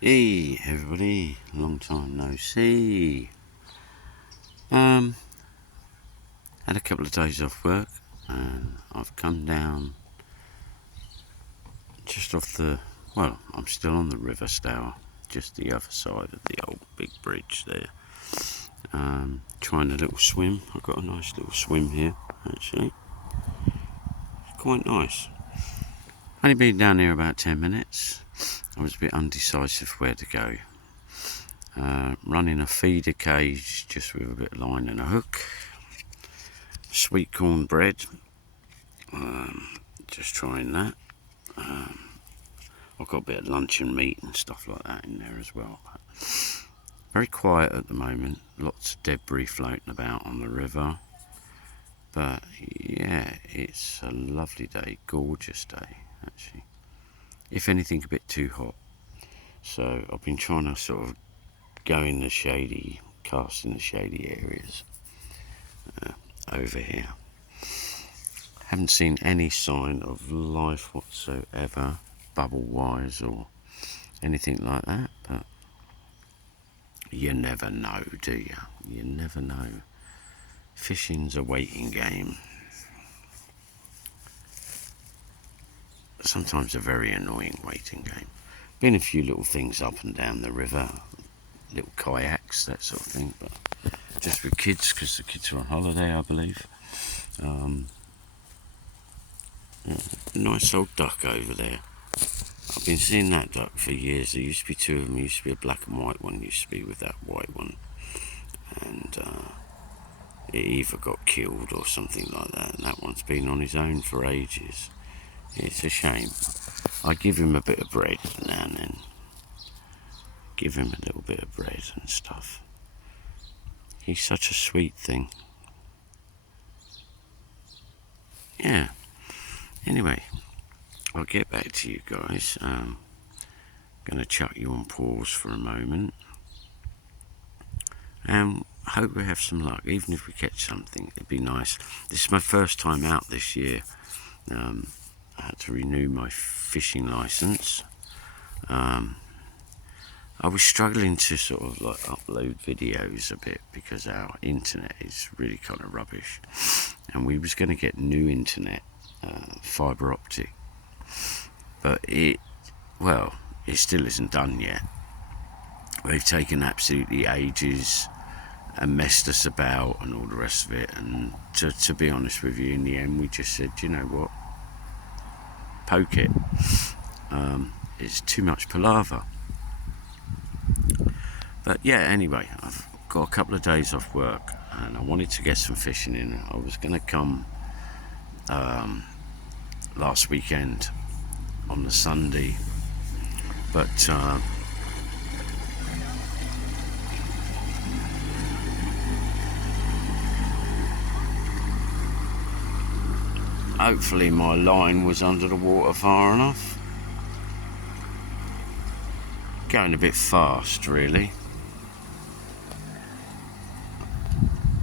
Hey everybody, long time no see. Had a couple of days off work and I've come down just off I'm still on the river stour, just the other side of the old big bridge there. Trying a little swim. I've got a nice little swim here actually. Quite nice. Only been down here about 10 minutes. I was a bit undecisive where to go. Running a feeder cage just with a bit of line and a hook. Sweet corn bread. Just trying that. I've got a bit of luncheon meat and stuff like that in there as well. Very quiet at the moment. Lots of debris floating about on the river. But yeah, it's a lovely day. Gorgeous day, actually. If anything, a bit too hot. So I've been trying to sort of go in the shady, cast in the shady areas over here. Haven't seen any sign of life whatsoever, bubble-wise or anything like that, but you never know, do you? You never know. Fishing's a waiting game. Sometimes a very annoying waiting game. Been a few little things up and down the river, little kayaks, that sort of thing, but just with kids, because the kids are on holiday, I believe. Nice old duck over there. I've been seeing that duck for years. There used to be two of them. There used to be a black and white one, used to be with that white one. And it either got killed or something like that. And that one's been on his own for ages. It's a shame. I give him a bit of bread now and then. Give him a little bit of bread and stuff. He's such a sweet thing. Yeah. Anyway, I'll get back to you guys. Going to chuck you on pause for a moment. And hope we have some luck. Even if we catch something, it'd be nice. This is my first time out this year. I had to renew my fishing license. I was struggling to sort of like upload videos a bit because our internet is really kind of rubbish, and we was going to get new internet, fibre optic, but it still isn't done yet. They've taken absolutely ages and messed us about and all the rest of it, and to be honest with you, in the end we just said, you know what, poke it. It's too much palaver. But yeah, anyway, I've got a couple of days off work and I wanted to get some fishing in. I was going to come last weekend on the Sunday, but hopefully my line was under the water far enough. Going a bit fast, really.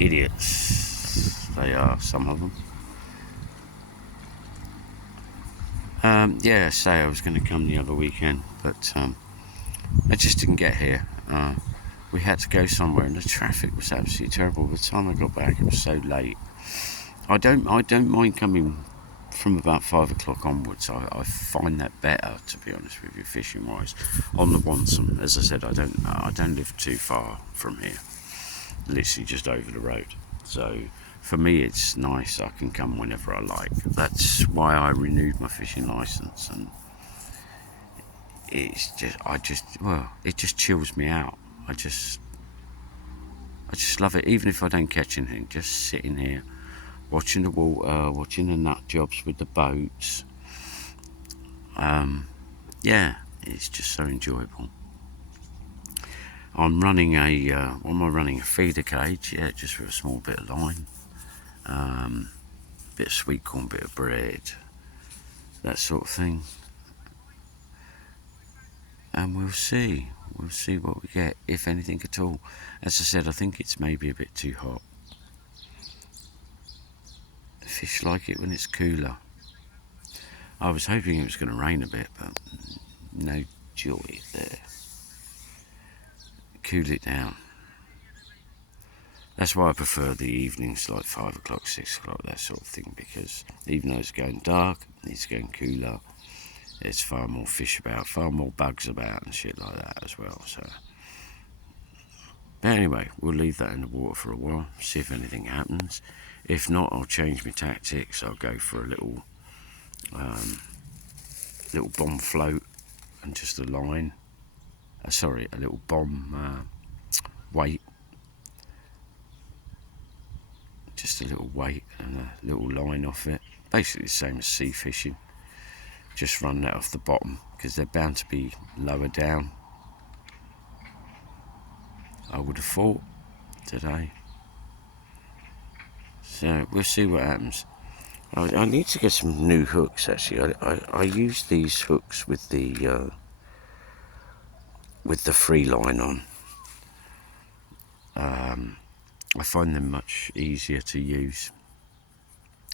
Idiots, they are, some of them. Yeah, I was going to come the other weekend, but I just didn't get here. We had to go somewhere and the traffic was absolutely terrible. By the time I got back, it was so late. I don't mind coming from about 5 o'clock onwards. I find that better, to be honest with you, fishing wise. On the Wonsum, as I said, I don't live too far from here, literally just over the road. So for me, it's nice. I can come whenever I like. That's why I renewed my fishing license, and it just chills me out. I just love it, even if I don't catch anything. Just sitting here, watching the water, watching the nut jobs with the boats. Yeah, it's just so enjoyable. I'm running a feeder cage, yeah, just with a small bit of line, bit of sweet corn, bit of bread, that sort of thing. And we'll see what we get, if anything at all. As I said, I think it's maybe a bit too hot. The fish like it when it's cooler. I was hoping it was going to rain a bit, but no joy there. cool it down. That's why I prefer the evenings, like 5 o'clock, 6 o'clock, that sort of thing, because even though it's going dark, it's going cooler, there's far more fish about, far more bugs about and shit like that as well. So, but anyway, we'll leave that in the water for a while, see if anything happens. If not, I'll change my tactics. I'll go for a little bomb float and just a line. A little bomb weight. Just a little weight and a little line off it. Basically the same as sea fishing. Just run that off the bottom because they're bound to be lower down, I would have thought, today. So we'll see what happens. I need to get some new hooks actually. I use these hooks with the free line on. I find them much easier to use.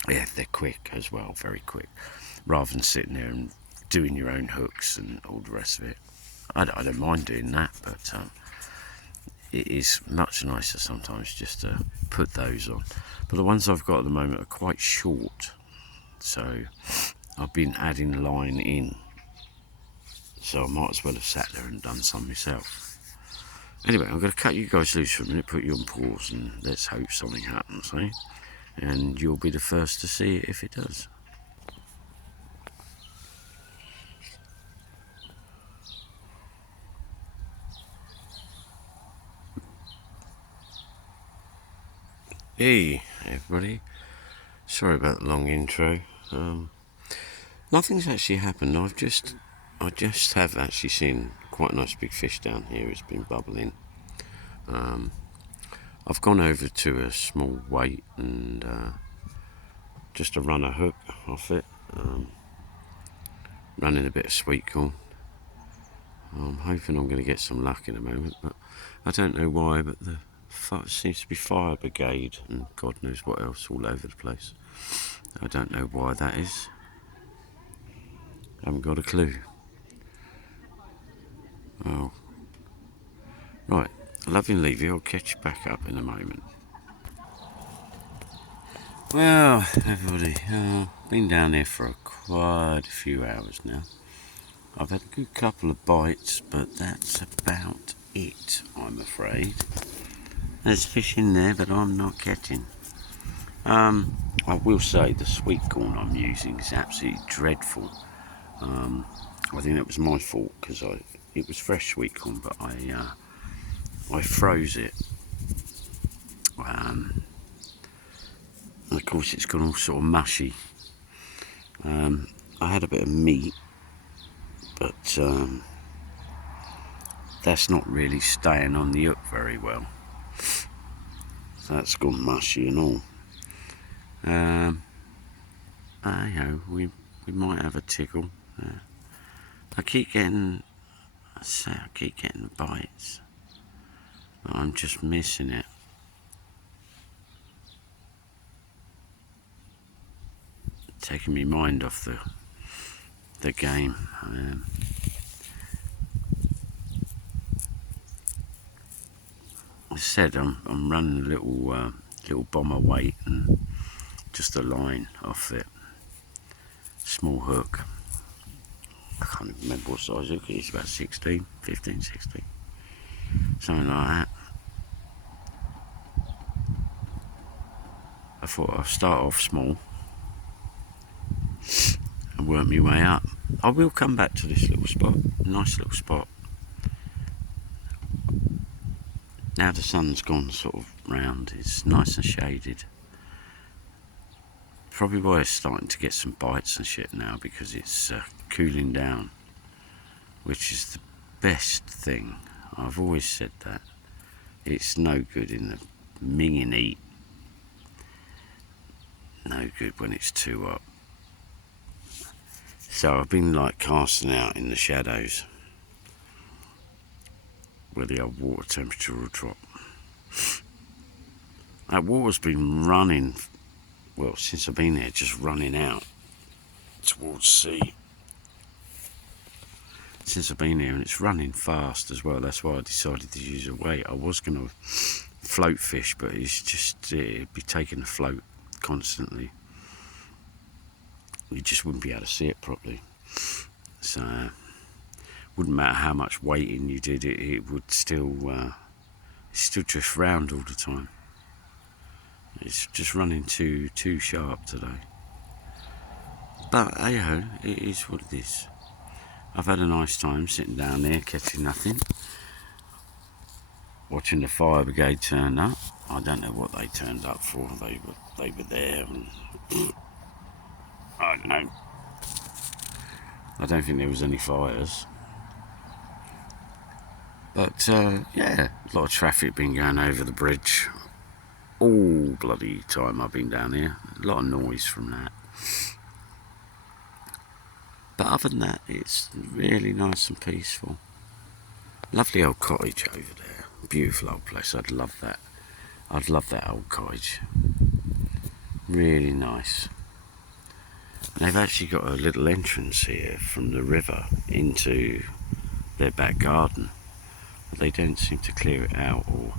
Yeah, they're quick as well, very quick. Rather than sitting there and doing your own hooks and all the rest of it. I don't mind doing that, but it is much nicer sometimes just to put those on. But the ones I've got at the moment are quite short, so I've been adding line in. So I might as well have sat there and done some myself. Anyway, I'm going to cut you guys loose for a minute, put you on pause, and let's hope something happens, eh? And you'll be the first to see it if it does. Hey everybody, sorry about the long intro. Nothing's actually happened. I just have actually seen quite a nice big fish down here. It's been bubbling. I've gone over to a small weight and just to run a hook off it, running a bit of sweet corn. I'm hoping I'm going to get some luck in a moment, but I don't know why, but the seems to be fire brigade and God knows what else all over the place. I don't know why that is. I haven't got a clue. Oh, right, I love you and leave you. I'll catch you back up in a moment. Well, everybody, been down here for quite a few hours now. I've had a good couple of bites, but that's about it, I'm afraid. There's fish in there, but I'm not catching. I will say the sweet corn I'm using is absolutely dreadful. I think that was my fault because it was fresh sweet corn, but I froze it. And of course it's gone all sort of mushy. I had a bit of meat, but that's not really staying on the hook very well. So that's gone mushy and all. We might have a tickle. I keep getting the bites, but I'm just missing it. Taking my mind off the game. As I said, I'm running a little bomber weight and just a line off it. Small hook. I can't even remember what size hook it is, about 15, 16. Something like that. I thought I'll start off small and work my way up. I will come back to this little spot, nice little spot. Now the sun's gone sort of round, it's nice and shaded. Probably why it's starting to get some bites and shit now, because it's cooling down, which is the best thing. I've always said that. It's no good in the minging heat. No good when it's too hot. So I've been like casting out in the shadows where the old water temperature will drop. That water's been running, well, since I've been here, just running out towards sea. since I've been here, and it's running fast as well. That's why I decided to use a weight. I was going to float fish, but it's just, it'd be taking the float constantly. You just wouldn't be able to see it properly. So wouldn't matter how much weighting you did, it would still drift round all the time. It's just running too sharp today. But hey ho, it is what it is. I've had a nice time sitting down there catching nothing, watching the fire brigade turn up. I don't know what they turned up for. They were there, and I don't know. I don't think there was any fires. But yeah, a lot of traffic been going over the bridge all bloody time I've been down here. A lot of noise from that. But other than that, it's really nice and peaceful. Lovely old cottage over there. Beautiful old place. I'd love that. I'd love that old cottage. Really nice. And they've actually got a little entrance here from the river into their back garden. But they don't seem to clear it out or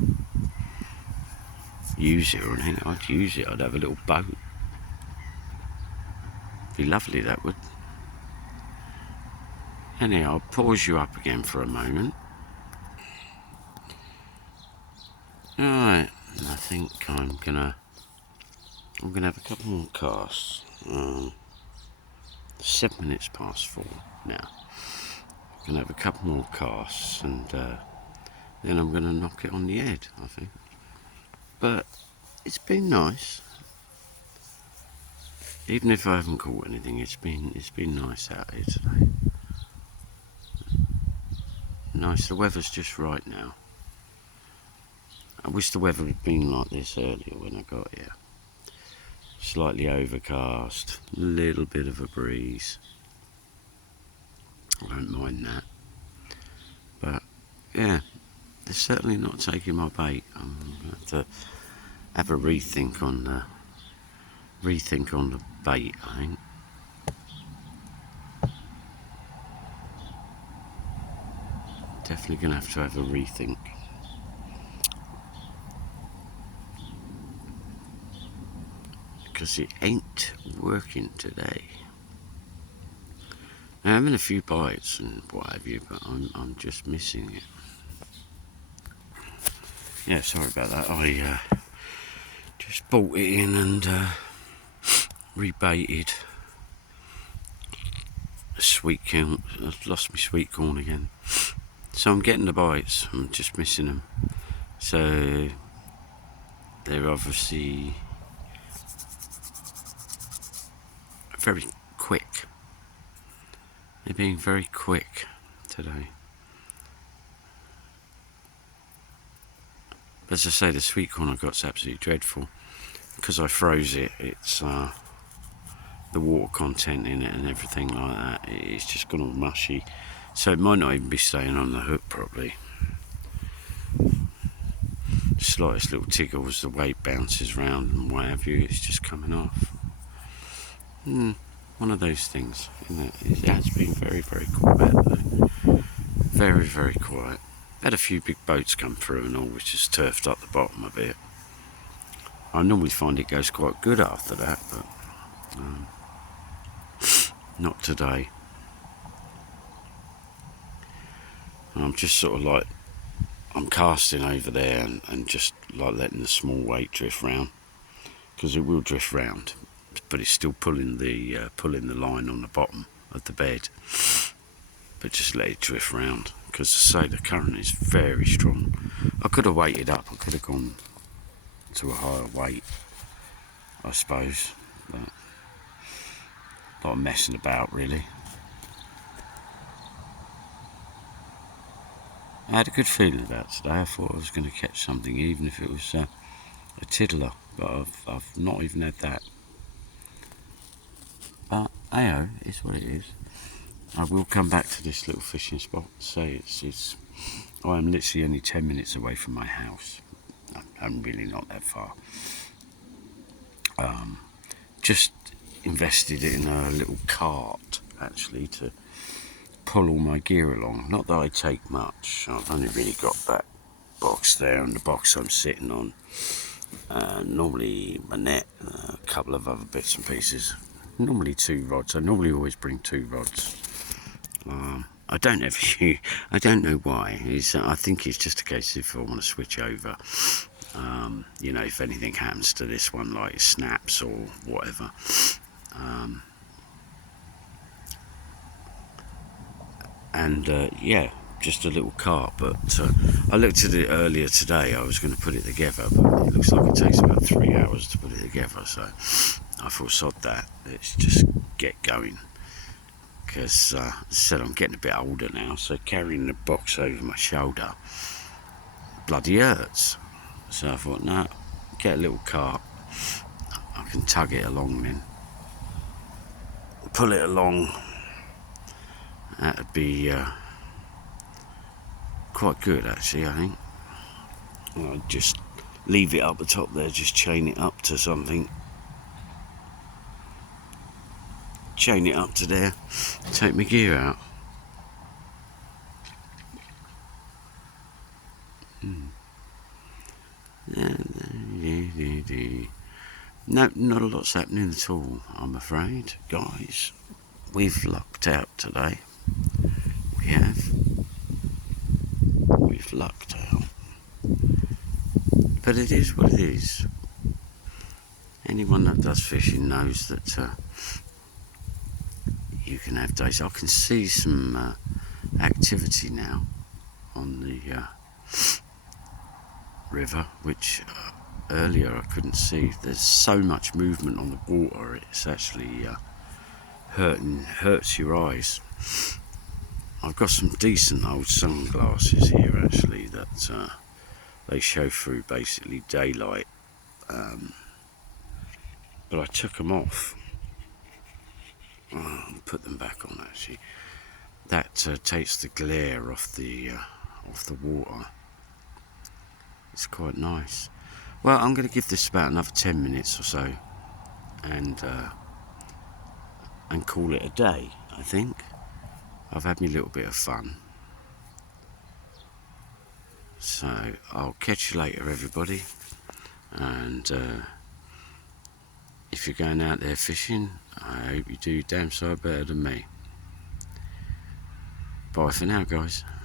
use it or anything. I'd use it. I'd have a little boat. Be lovely, that would. Anyhow, I'll pause you up again for a moment. Alright, I think I'm gonna have a couple more casts. 7 minutes past 4 now. I'm gonna have a couple more casts, and then I'm gonna knock it on the head, I think. But it's been nice. Even if I haven't caught anything, it's been nice out here today. Nice, the weather's just right now. I wish the weather had been like this earlier when I got here. Slightly overcast, a little bit of a breeze. I don't mind that. But yeah, they're certainly not taking my bait. I'm going to have a rethink on the bait, I think. Definitely going to have a rethink. Because it ain't working today. Now, I'm having a few bites and what have you, but I'm just missing it. Yeah, sorry about that. I just bought it in and rebaited. Sweet corn. I've lost my sweet corn again. So I'm getting the bites. I'm just missing them. So they're obviously very quick. They're being very quick today. But as I say, the sweet corn I got's absolutely dreadful. Because I froze it, it's the water content in it and everything like that, it's just gone all mushy. So it might not even be staying on the hook properly. Slightest little tickles, the weight bounces around and what have you, it's just coming off. One of those things, isn't it? It has been very, very quiet though. Very, very quiet. Had a few big boats come through and all, which has turfed up the bottom a bit. I normally find it goes quite good after that, but not today. And I'm just sort of like, I'm casting over there and just like letting the small weight drift round, because it will drift round, but it's still pulling the line on the bottom of the bed. But just let it drift round, because as I say, the current is very strong. I could have weighted up. I could have gone to a higher weight, I suppose. But a lot of messing about, really. I had a good feeling about today. I thought I was going to catch something, even if it was a tiddler, but I've not even had that. But hey-oh, it's what it is. I will come back to this little fishing spot. Say I am literally only 10 minutes away from my house. I'm really not that far. Just invested in a little cart actually to pull all my gear along. Not that I take much. I've only really got that box there and the box I'm sitting on. Normally my net, a couple of other bits and pieces. Normally 2 rods. I normally always bring 2 rods. I don't ever use, I don't know why. I think it's just a case if I want to switch over. You know, if anything happens to this one, like it snaps or whatever. Yeah, just a little cart. But I looked at it earlier today. I was going to put it together, but it looks like it takes about 3 hours to put it together. So I thought, sod that. Let's just get going. Because, as I said, I'm getting a bit older now, so carrying the box over my shoulder bloody hurts. So I thought, no, get a little cart. I can tug it along then. Pull it along. That'd be quite good, actually, I think. I'll just leave it up the top there, just chain it up to something. Chain it up to there, take my gear out. No, not a lot's happening at all, I'm afraid, guys. We've lucked out today. We have. We've lucked out. But it is what it is. Anyone that does fishing knows that you can have days. I can see some activity now on the river, which earlier I couldn't see. There's so much movement on the water, it's actually hurts your eyes. I've got some decent old sunglasses here actually that they show through basically daylight, but I took them off. Put them back on actually. That takes the glare off the water. It's quite nice. Well, I'm going to give this about another 10 minutes or so, and call it a day. I think I've had me a little bit of fun. So I'll catch you later, everybody. And if you're going out there fishing, I hope you do damn sight better than me. Bye for now, guys.